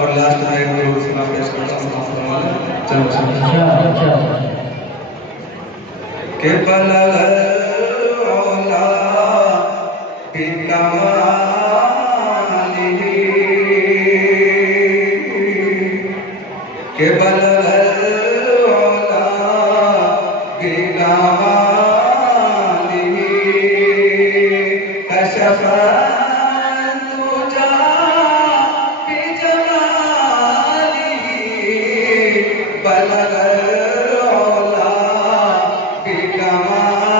اور لاسٹ میں ایک درود سے میں پیش کرتا ہوں چلو کہ بلغ العلا بکمالہ کہ بلغ العلا بکمالہ کشف الدجى بجمالہ بلغ العلا بکمالہ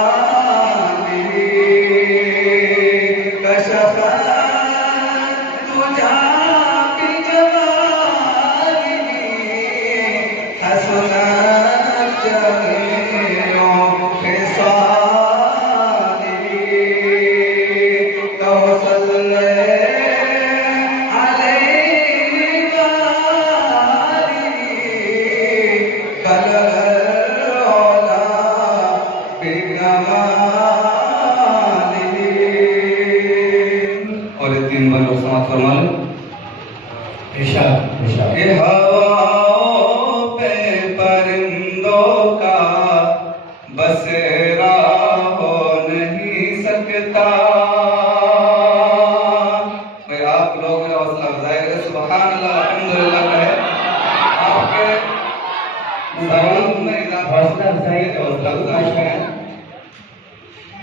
کشف الدجى بجمالہ حسنت جميع خصاله توصل عليه بلغ العلا بکمالہ. اور یہ تین بار لوگ سماعت فرما لیں. کہ ہواؤں پہ پرندوں کا بسیرا ہو نہیں سکتا. بھئی آپ لوگ میرا حوصلہ افزائی کریں. سبحان اللہ الحمدللہ کہے. آپ کے زبان میں اضافہ حوصلہ افزائی کریں.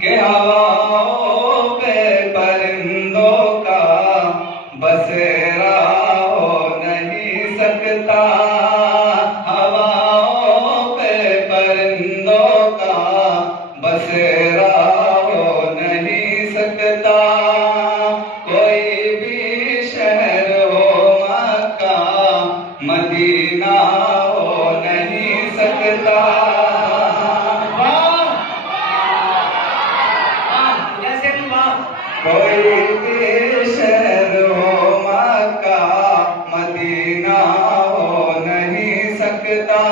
کہ ہواؤں پہ پرندوں کا بسیرا ہو نہیں سکتا. ہواؤں پہ پرندوں کا بسیرا ہو نہیں سکتا. کوئی بھی شہر ہو مکہ مدینہ ہو نہیں سکتا. کوئی بھی شہر ہو مکہ مدینہ ہو نہیں سکتا.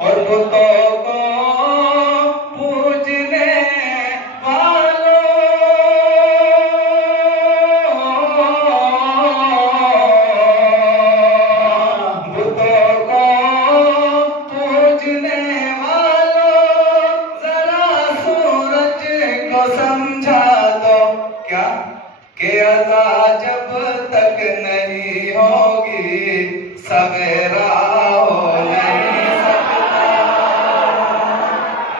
اور بتوں کو پوجنے والوں بتوں کو پوجنے والوں ذرا سورج کو سمجھا دو. کیا کہ عزا جب تک نہیں ہوگی سویرا ہو نہیں سکتا.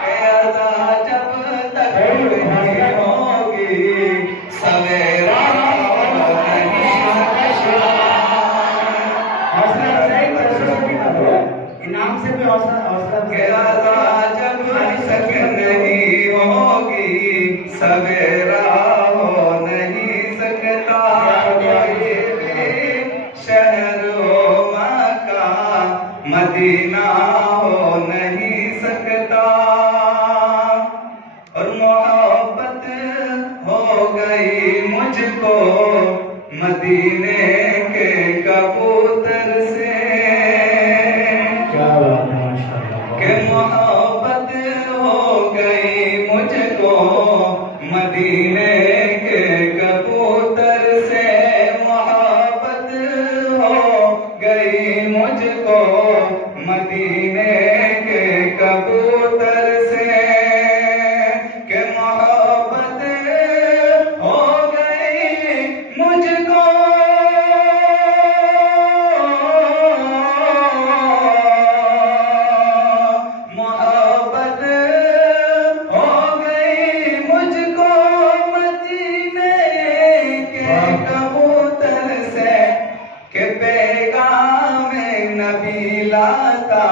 کہ عزا جب تک نہیں ہوگی سویرا ہو نہیں سکتا. انعام سے بھی حوصلہ. کہ عزا جب تک نہیں ہوگی سویرا ہو نہیں سکتا. کوئی بھی شہر ہو مکہ مدینہ ہو نہیں سکتا. اور محبت ہو گئی مجھ کو مدینے کے کبوتر سے. کہ محبت ہو گئی مجھ کو مدینے کے کبوتر سے. محبت ہو گئی مجھ کو مدینے کے کبوتر سے. کہ محبت ہو گئی مجھ کو محبت ہو گئی مجھ کو مدینے کے کبوتر سے. کہ پیغام نبی لاتا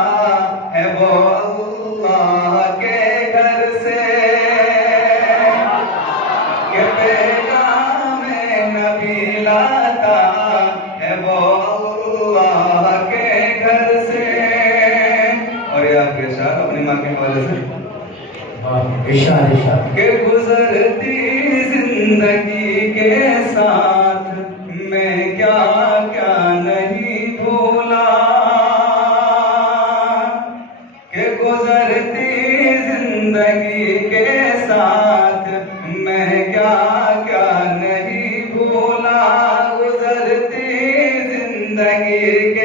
ہے وہ اللہ کے گھر سے. کہ پیغام نبی لاتا ہے وہ اللہ کے گھر سے. اور یہ آپ کے شعر اپنی ماں کے حوالے سے. کہ گزرتی زندگی کے ساتھ میں کیا کیا نہیں بھولا. کہ گزرتی زندگی کے ساتھ میں کیا کیا نہیں بھولا. گزرتی زندگی